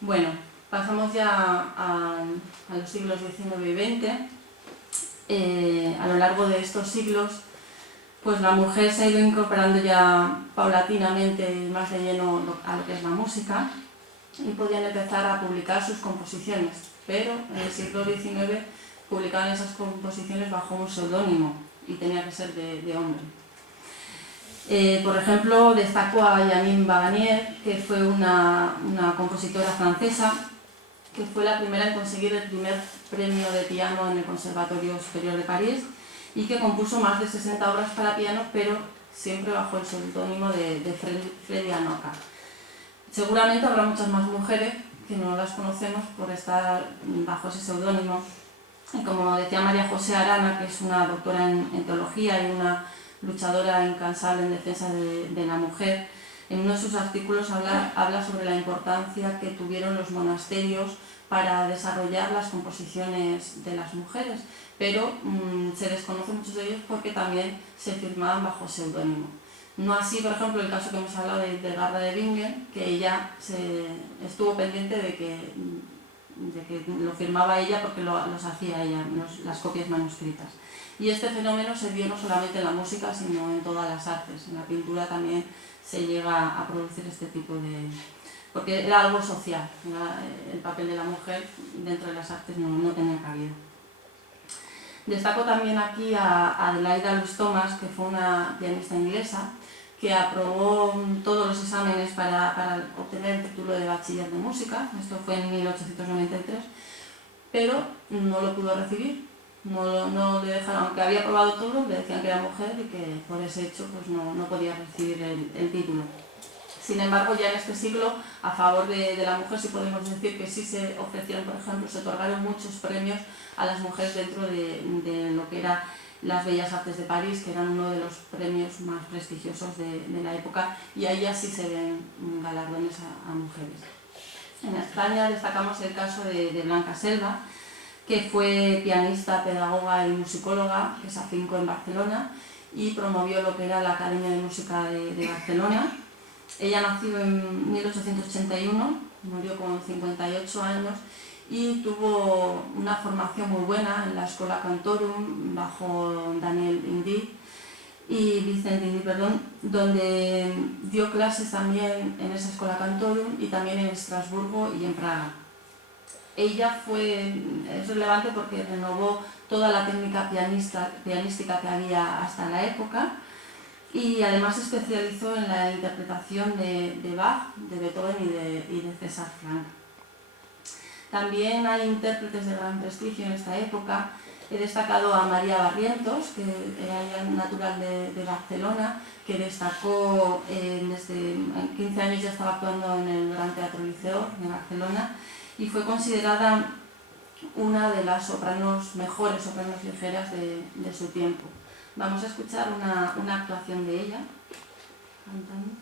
Bueno, pasamos ya a los siglos XIX y XX. A lo largo de estos siglos, pues la mujer se ha ido incorporando ya paulatinamente más de lleno a lo que es la música, y podían empezar a publicar sus composiciones, pero en el siglo XIX publicaban esas composiciones bajo un seudónimo y tenía que ser de hombre. Por ejemplo, destaco a Janine Bagnier, que fue una compositora francesa, que fue la primera en conseguir el primer premio de piano en el Conservatorio Superior de París, y que compuso más de 60 obras para piano, pero siempre bajo el seudónimo de Freddie Anoka. Seguramente habrá muchas más mujeres que no las conocemos por estar bajo ese seudónimo. Y como decía María José Arana, que es una doctora en teología y una luchadora incansable en defensa de la mujer, en uno de sus artículos habla sobre la importancia que tuvieron los monasterios para desarrollar las composiciones de las mujeres, pero se desconocen muchos de ellos porque también se firmaban bajo seudónimo. No así, por ejemplo, el caso que hemos hablado de Garda de Bingen, que ella estuvo pendiente de que de que lo firmaba ella porque los hacía ella, las copias manuscritas. Y este fenómeno se vio no solamente en la música, sino en todas las artes. En la pintura también se llega a producir este tipo de... porque era algo social, el papel de la mujer dentro de las artes no tenía cabida. Destaco también aquí a Adelaida Louise Thomas, que fue una pianista inglesa, que aprobó todos los exámenes para obtener el título de bachiller de música. Esto fue en 1893, pero no lo pudo recibir. No le dejaron, aunque había aprobado todo, le decían que era mujer y que por ese hecho pues no podía recibir el título. Sin embargo, ya en este siglo, a favor de la mujer, sí podemos decir que sí se ofrecieron, por ejemplo, se otorgaron muchos premios a las mujeres dentro de lo que era las Bellas Artes de París, que eran uno de los premios más prestigiosos de la época, y ahí ya sí se ven galardones a mujeres. En España destacamos el caso de Blanca Selva, que fue pianista, pedagoga y musicóloga, que se afincó en Barcelona y promovió lo que era la Academia de Música de Barcelona. Ella nació en 1881, murió con 58 años y tuvo una formación muy buena en la Schola Cantorum bajo Daniel Indy y Vicente Indy, donde dio clases también en esa Schola Cantorum y también en Estrasburgo y en Praga. Ella es relevante porque renovó toda la técnica pianística que había hasta la época y además se especializó en la interpretación de Bach, de Beethoven y de César Franck. También hay intérpretes de gran prestigio en esta época. He destacado a María Barrientos, que era natural de Barcelona, que destacó desde 15 años, ya estaba actuando en el Gran Teatro Liceo de Barcelona y fue considerada una de las mejores sopranos ligeras de su tiempo. Vamos a escuchar una actuación de ella cantando.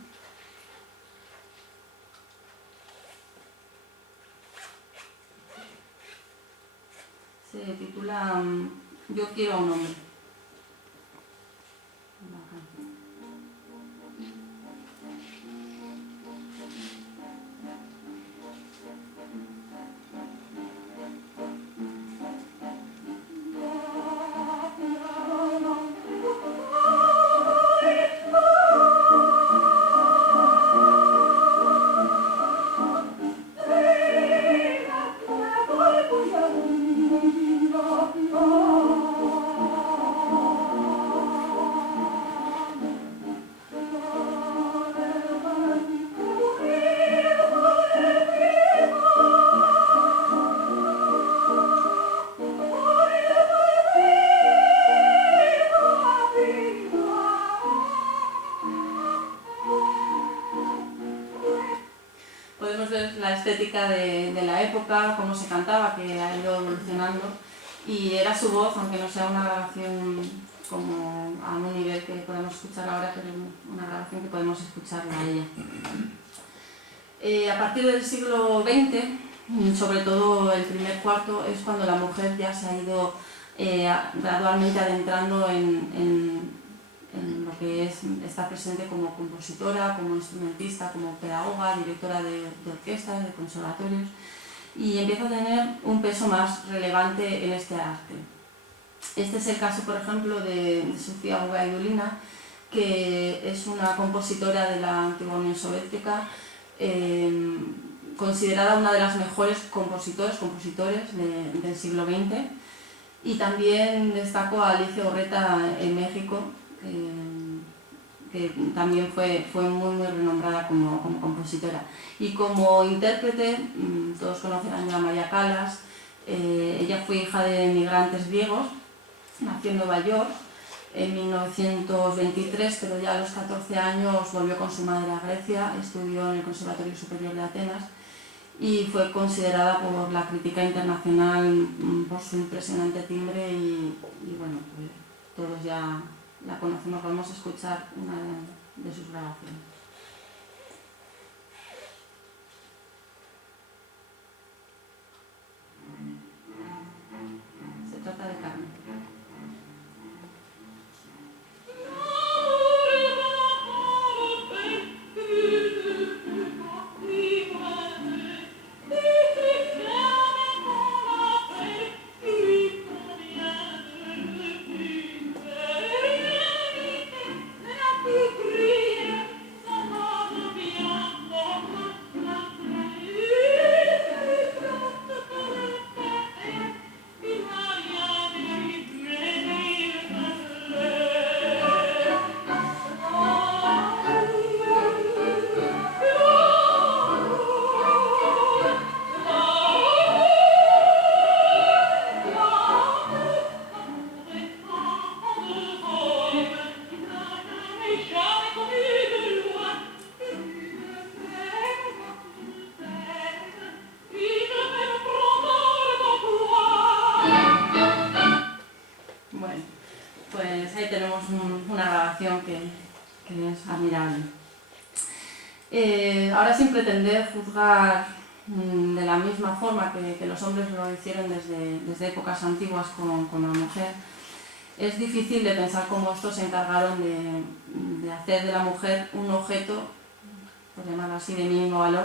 Se titula Yo quiero a un hombre. De la época, cómo se cantaba, que ha ido evolucionando y era su voz, aunque no sea una grabación como a un nivel que podemos escuchar ahora, pero una grabación que podemos escucharla a ella. A partir del siglo XX, sobre todo el primer cuarto, es cuando la mujer ya se ha ido gradualmente adentrando en lo que está presente como compositora, como instrumentista, como pedagoga, directora de orquestas, de conservatorios, y empieza a tener un peso más relevante en este arte. Este es el caso, por ejemplo, de Sofía Gubaidulina, que es una compositora de la antigua Unión Soviética, considerada una de las mejores compositores del siglo XX, y también destaco a Alicia Urreta en México, que también fue muy renombrada como compositora. Y como intérprete, todos conocerán ya a María Callas. Ella fue hija de migrantes griegos, nació en Nueva York en 1923, pero ya a los 14 años volvió con su madre a Grecia, estudió en el Conservatorio Superior de Atenas y fue considerada por la crítica internacional por su impresionante timbre y bueno, pues todos ya la conocemos. Vamos a escuchar una de sus grabaciones. Se trata de Carmen. Ahora, sin pretender juzgar de la misma forma que los hombres lo hicieron desde épocas antiguas con la mujer, es difícil de pensar cómo estos se encargaron de hacer de la mujer un objeto, por llamarlo así, de mínimo valor,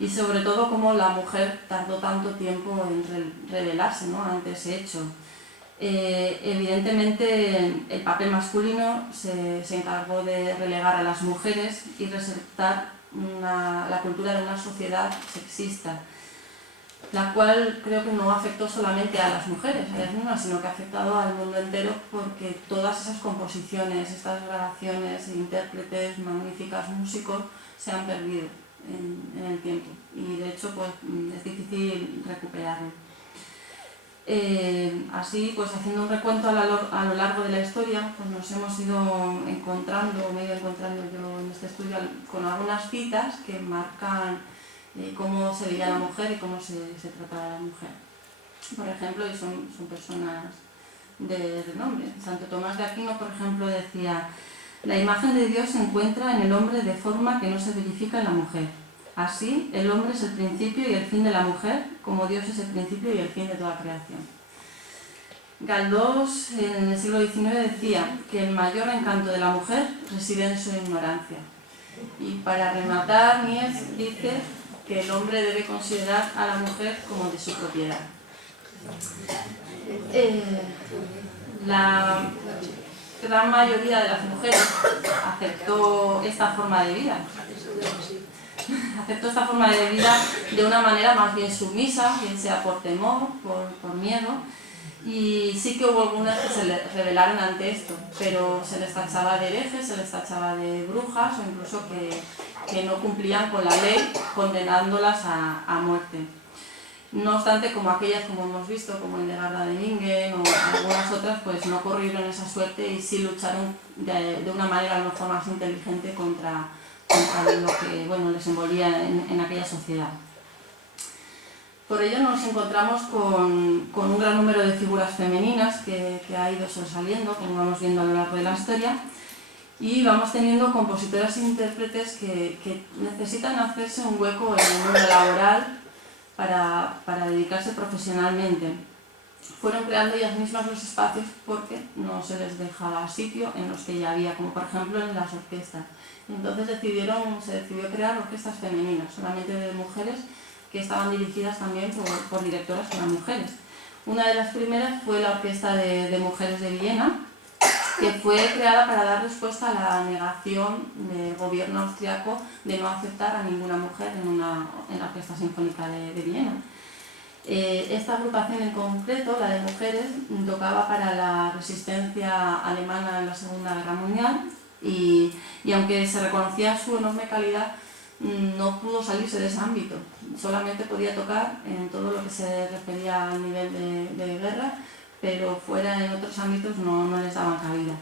y sobre todo cómo la mujer tardó tanto tiempo en rebelarse, ¿no?, ante ese hecho. Evidentemente el papel masculino se encargó de relegar a las mujeres y resaltar la cultura de una sociedad sexista, la cual creo que no afectó solamente a las mujeres, a ellas mismas, sino que ha afectado al mundo entero, porque todas esas composiciones, estas grabaciones, intérpretes, magníficas músicos se han perdido en el tiempo, y de hecho pues es difícil recuperarlo. Así, pues haciendo un recuento a lo largo de la historia, pues nos hemos ido encontrando, me he ido encontrando yo en este estudio con algunas citas que marcan cómo se veía la mujer y cómo se trataba a la mujer. Por ejemplo, y son personas de renombre. Santo Tomás de Aquino, por ejemplo, decía: la imagen de Dios se encuentra en el hombre de forma que no se verifica en la mujer. Así, el hombre es el principio y el fin de la mujer, como Dios es el principio y el fin de toda creación. Galdós, en el siglo XIX, decía que el mayor encanto de la mujer reside en su ignorancia. Y para rematar, Mies dice que el hombre debe considerar a la mujer como de su propiedad. La gran mayoría de las mujeres aceptó esta forma de vida. Aceptó esta forma de vida de una manera más bien sumisa, bien sea por temor, por miedo, y sí que hubo algunas que se rebelaron ante esto, pero se les tachaba de herejes, se les tachaba de brujas, o incluso que no cumplían con la ley, condenándolas a muerte. No obstante, como aquellas, como hemos visto, como Hildegarda de Bingen o algunas otras, pues no corrieron esa suerte y sí lucharon de una manera a lo mejor más inteligente contra lo que, bueno, les envolvía en aquella sociedad. Por ello nos encontramos con un gran número de figuras femeninas que ha ido sobresaliendo, como vamos viendo a lo largo de la historia, y vamos teniendo compositoras e intérpretes que necesitan hacerse un hueco en el mundo laboral para dedicarse profesionalmente. Fueron creando ellas mismas los espacios porque no se les dejaba sitio en los que ya había, como por ejemplo en las orquestas. Entonces se decidió crear orquestas femeninas, solamente de mujeres, que estaban dirigidas también por directoras que eran mujeres. Una de las primeras fue la Orquesta de Mujeres de Viena, que fue creada para dar respuesta a la negación del gobierno austriaco de no aceptar a ninguna mujer en la Orquesta Sinfónica de Viena. Esta agrupación en concreto, la de mujeres, tocaba para la resistencia alemana en la Segunda Guerra Mundial y aunque se reconocía su enorme calidad, no pudo salirse de ese ámbito. Solamente podía tocar en todo lo que se refería al nivel de guerra, pero fuera en otros ámbitos no les daban cabida.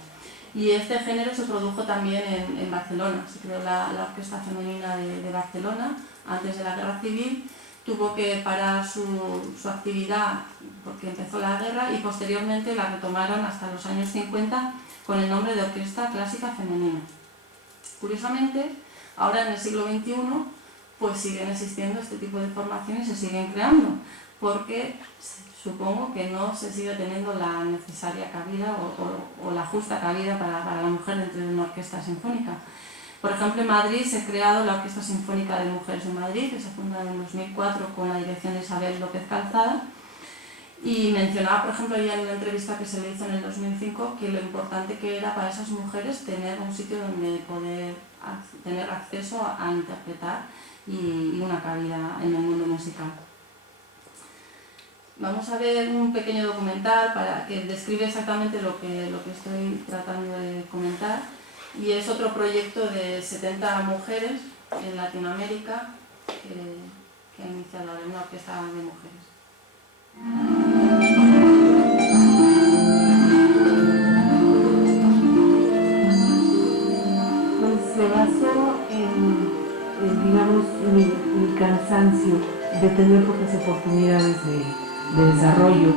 Y este género se produjo también en Barcelona. Se creó la Orquesta Femenina de Barcelona antes de la Guerra Civil. Tuvo que parar su actividad porque empezó la guerra y posteriormente la retomaron hasta los años 50 con el nombre de Orquesta Clásica Femenina. Curiosamente, ahora en el siglo XXI pues siguen existiendo este tipo de formaciones y se siguen creando, porque supongo que no se sigue teniendo la necesaria cabida o la justa cabida para la mujer dentro de una orquesta sinfónica. Por ejemplo, en Madrid se ha creado la Orquesta Sinfónica de Mujeres de Madrid, que se funda en 2004 con la dirección de Isabel López Calzada, y mencionaba, por ejemplo, ya en una entrevista que se le hizo en el 2005, que lo importante que era para esas mujeres tener un sitio donde poder tener acceso a interpretar y una cabida en el mundo musical. Vamos a ver un pequeño documental que describe exactamente lo que estoy tratando de comentar, y es otro proyecto de 70 mujeres en Latinoamérica que ha iniciado una orquesta de mujeres. Pues se basó en digamos, mi cansancio de tener pocas oportunidades de desarrollo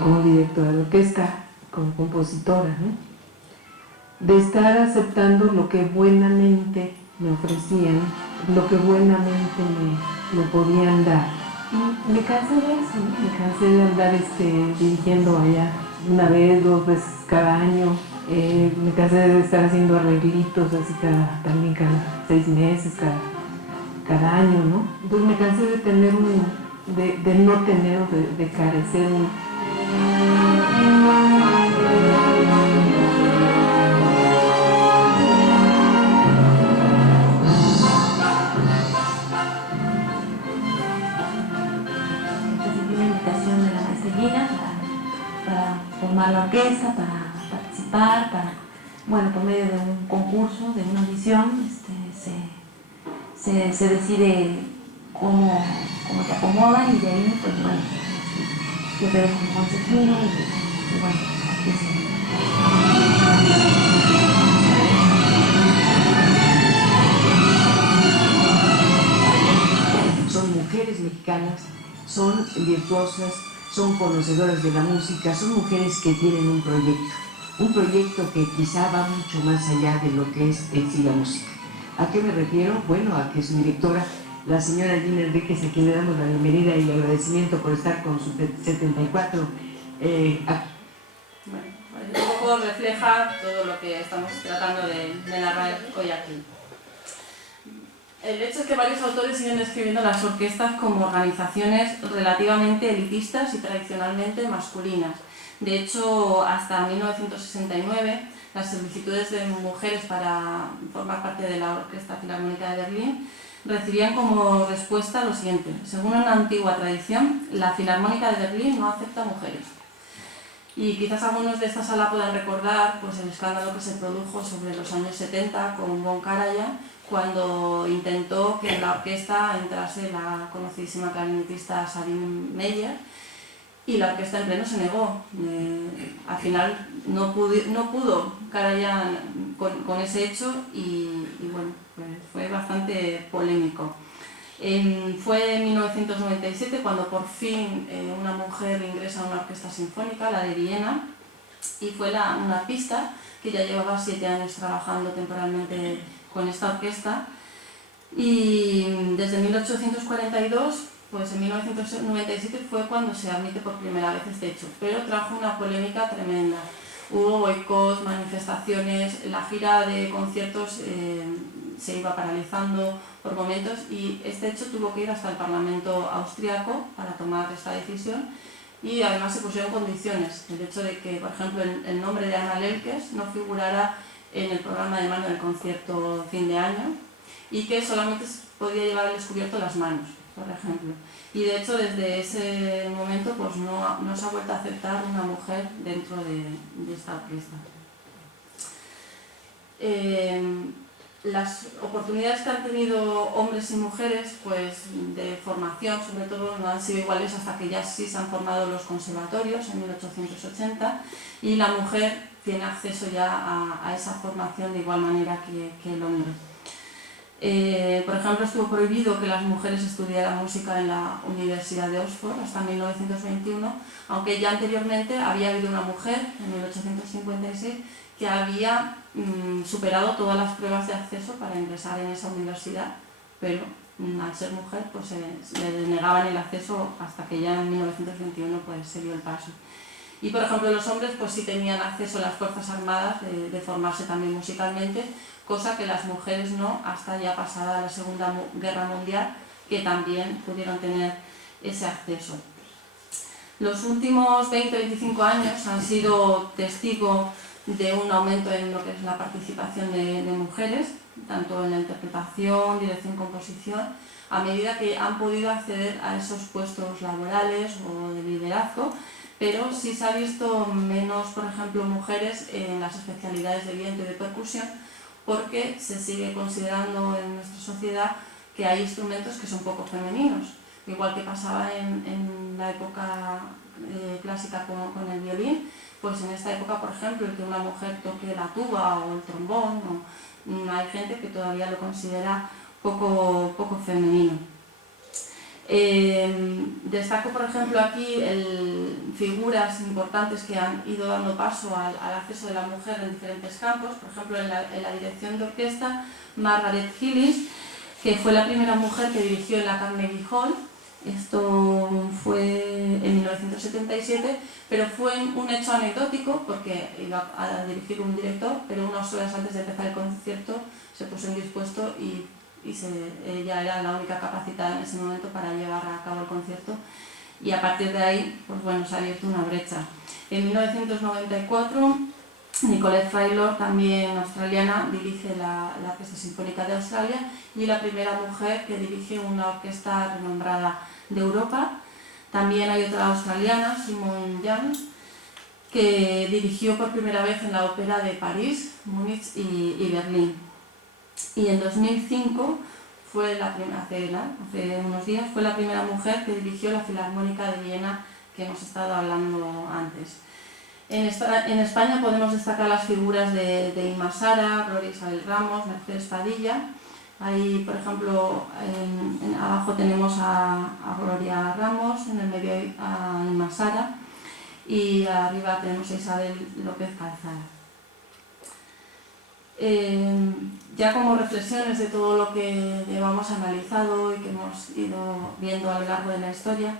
como directora de orquesta, como compositora, ¿no? De estar aceptando lo que buenamente me ofrecían lo que buenamente me podían dar. Y me cansé de eso, ¿no? Me cansé de andar dirigiendo allá una vez, 2 veces cada año. Me cansé de estar haciendo arreglitos así también cada 6 meses, cada año, ¿no? Entonces me cansé de tener de no tener, de carecer para formar la orquesta, para participar, bueno, por medio de un concurso, de una audición, se decide cómo te acomodan y de ahí, pues bueno, yo quedé como consejero y bueno, aquí Son mujeres mexicanas, son virtuosas, son conocedoras de la música, son mujeres que tienen un proyecto que quizá va mucho más allá de lo que es en sí la música. ¿A qué me refiero? Bueno, a que su directora, la señora Gina Enríquez, a quien le damos la bienvenida y el agradecimiento por estar con su 74. Bueno, pues un poco refleja todo lo que estamos tratando de narrar hoy aquí. El hecho es que varios autores siguen describiendo las orquestas como organizaciones relativamente elitistas y tradicionalmente masculinas. De hecho, hasta 1969, las solicitudes de mujeres para formar parte de la Orquesta Filarmónica de Berlín recibían como respuesta lo siguiente: según una antigua tradición, la Filarmónica de Berlín no acepta mujeres. Y quizás algunos de esta sala puedan recordar pues, el escándalo que se produjo sobre los años 70 con von Karajan, cuando intentó que en la orquesta entrase la conocidísima clarinetista Sabine Meyer, y la orquesta en pleno se negó. Al final no pudo Karajan con ese hecho y bueno, pues fue bastante polémico. Fue en 1997 cuando por fin una mujer ingresa a una orquesta sinfónica, la de Viena, y fue una artista que ya llevaba 7 años trabajando temporalmente con esta orquesta, y desde 1842, pues en 1997 fue cuando se admite por primera vez este hecho, pero trajo una polémica tremenda. Hubo boicots, manifestaciones, la gira de conciertos se iba paralizando por momentos y este hecho tuvo que ir hasta el Parlamento austriaco para tomar esta decisión, y además se pusieron condiciones. El hecho de que, por ejemplo, el nombre de Anna Lelkes no figurara en el programa de mano del concierto fin de año y que solamente podía llevar al descubierto las manos, por ejemplo. Y de hecho desde ese momento pues no se ha vuelto a aceptar una mujer dentro de esta orquesta. Las oportunidades que han tenido hombres y mujeres pues, de formación, sobre todo, no han sido iguales hasta que ya sí se han formado los conservatorios en 1880, y la mujer tiene acceso ya a esa formación de igual manera que el hombre. Por ejemplo, estuvo prohibido que las mujeres estudiaran música en la Universidad de Oxford hasta 1921, aunque ya anteriormente había habido una mujer, en 1856, que había superado todas las pruebas de acceso para ingresar en esa universidad, pero al ser mujer pues se le negaban el acceso hasta que ya en 1921 pues, se dio el paso. Y por ejemplo los hombres pues sí tenían acceso a las Fuerzas Armadas de formarse también musicalmente, cosa que las mujeres no, hasta ya pasada la Segunda Guerra Mundial, que también pudieron tener ese acceso. Los últimos 20-25 años han sido testigo de un aumento en lo que es la participación de mujeres, tanto en la interpretación, dirección, composición, a medida que han podido acceder a esos puestos laborales o de liderazgo, pero sí se ha visto menos, por ejemplo, mujeres en las especialidades de viento y de percusión, porque se sigue considerando en nuestra sociedad que hay instrumentos que son poco femeninos, igual que pasaba en la época clásica con el violín. Pues en esta época, por ejemplo, el que una mujer toque la tuba o el trombón, hay gente que todavía lo considera poco femenino. Destaco, por ejemplo, aquí figuras importantes que han ido dando paso al acceso de la mujer en diferentes campos. Por ejemplo, en la dirección de orquesta, Margaret Hillis, que fue la primera mujer que dirigió en la Carnegie Hall. Esto fue en 1977, pero fue un hecho anecdótico porque iba a dirigir un director, pero unas horas antes de empezar el concierto se puso indispuesto y ella era la única capacitada en ese momento para llevar a cabo el concierto, y a partir de ahí pues bueno, se ha abierto una brecha. En 1994 Nicolette Fraylor, también australiana, dirige la Orquesta Sinfónica de Australia y la primera mujer que dirige una orquesta renombrada de Europa. También hay otra australiana, Simone Young, que dirigió por primera vez en la Ópera de París, Múnich y Berlín. Y en 2005, hace unos días, fue la primera mujer que dirigió la Filarmónica de Viena, que hemos estado hablando antes. En España podemos destacar las figuras de Inma Sara, Gloria Isabel Ramos, Mercedes Padilla. Ahí, por ejemplo, abajo tenemos a Gloria Ramos, en el medio a Inma Sara y arriba tenemos a Isabel López Calzada. Ya como reflexiones de todo lo que llevamos analizado y que hemos ido viendo a lo largo de la historia,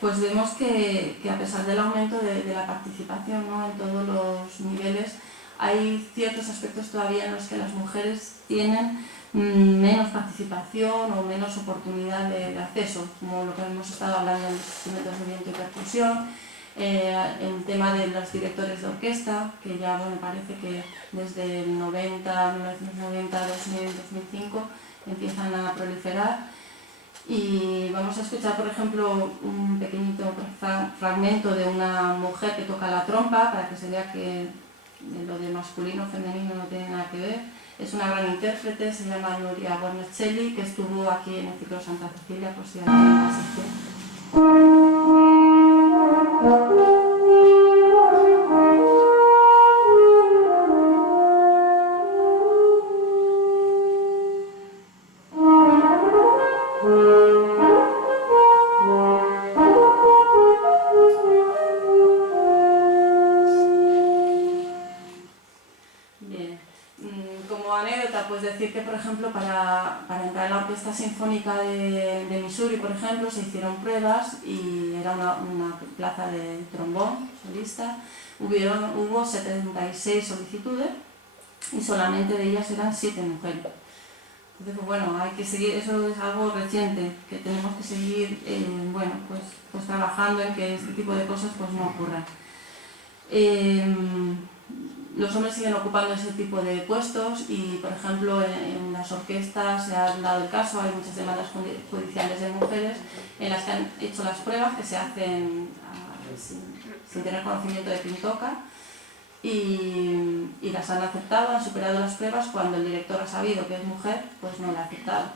pues vemos que a pesar del aumento de la participación, ¿no?, en todos los niveles, hay ciertos aspectos todavía en los que las mujeres tienen menos participación o menos oportunidad de acceso, como lo que hemos estado hablando en los instrumentos de viento y percusión, el tema de los directores de orquesta, que ya bueno, parece que desde el 1990, 2000, 2005 empiezan a proliferar. Y vamos a escuchar, por ejemplo, un pequeñito fragmento de una mujer que toca la trompa para que se vea que lo de masculino o femenino no tiene nada que ver. Es una gran intérprete, se llama Nuria Guarnicelli, que estuvo aquí en el ciclo Santa Cecilia, por si alguien asistió. Decir que, por ejemplo, para entrar en la Orquesta Sinfónica de Missouri, por ejemplo, se hicieron pruebas y era una plaza de trombón solista. Hubo 76 solicitudes y solamente de ellas eran 7 mujeres. Entonces, pues bueno, hay que seguir, eso es algo reciente, que tenemos que seguir bueno, pues trabajando en que este tipo de cosas pues no ocurran. Los hombres siguen ocupando ese tipo de puestos y, por ejemplo, en las orquestas se ha dado el caso, hay muchas demandas judiciales de mujeres en las que han hecho las pruebas que se hacen sin tener conocimiento de quién toca y las han aceptado, han superado las pruebas. Cuando el director ha sabido que es mujer, pues no la ha aceptado.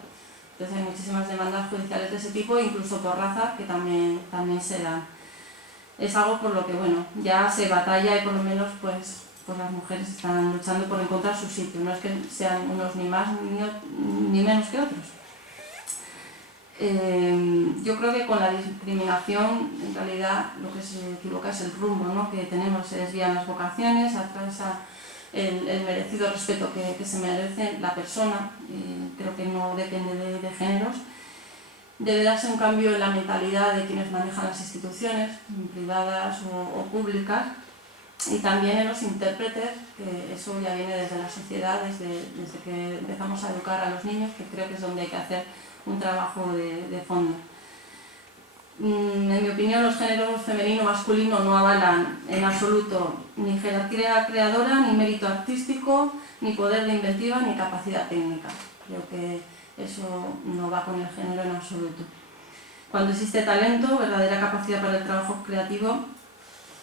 Entonces hay muchísimas demandas judiciales de ese tipo, incluso por raza, que también se dan. Es algo por lo que, bueno, ya se batalla y por lo menos pues las mujeres están luchando por encontrar su sitio. No es que sean unos ni más ni menos que otros. Yo creo que con la discriminación, en realidad, lo que se equivoca es el rumbo, ¿no?, que tenemos. Se desvían las vocaciones, atrasa el merecido respeto que se merece la persona. Creo que no depende de géneros. Debe darse un cambio en la mentalidad de quienes manejan las instituciones, privadas o públicas, y también en los intérpretes, que eso ya viene desde la sociedad, desde que empezamos a educar a los niños, que creo que es donde hay que hacer un trabajo de fondo. En mi opinión, los géneros femenino o masculino no avalan en absoluto ni jerarquía creadora, ni mérito artístico, ni poder de inventiva, ni capacidad técnica. Creo que eso no va con el género en absoluto. Cuando existe talento, verdadera capacidad para el trabajo creativo,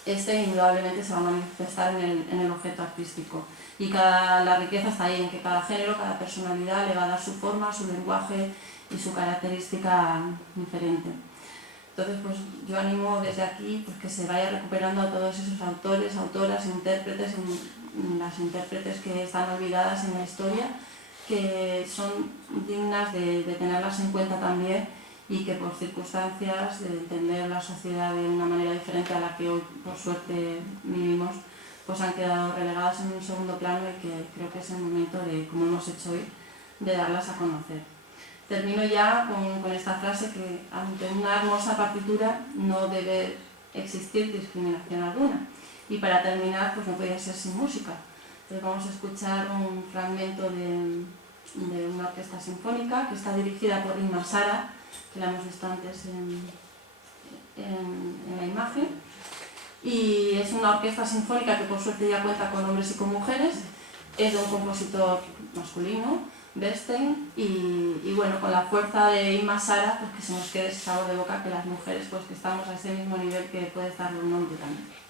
este indudablemente se va a manifestar en el objeto artístico. Y la riqueza está ahí, en que cada género, cada personalidad le va a dar su forma, su lenguaje y su característica diferente. Entonces, pues yo animo desde aquí pues, que se vaya recuperando a todos esos autores, autoras, intérpretes, las intérpretes que están olvidadas en la historia, que son dignas de tenerlas en cuenta también y que por circunstancias de entender la sociedad de una manera diferente a la que hoy por suerte vivimos, pues han quedado relegadas en un segundo plano y que creo que es el momento de, como hemos hecho hoy, de darlas a conocer. Termino ya con esta frase que ante una hermosa partitura no debe existir discriminación alguna. Y para terminar, pues no podía ser sin música. Entonces vamos a escuchar un fragmento de una orquesta sinfónica que está dirigida por Inma Sara, que la hemos visto antes en la imagen. Y es una orquesta sinfónica que por suerte ya cuenta con hombres y con mujeres. Es de un compositor masculino, Bernstein, y bueno, con la fuerza de Inma Sara, pues que se nos quede ese sabor de boca que las mujeres, pues que estamos a ese mismo nivel que puede estar un hombre también.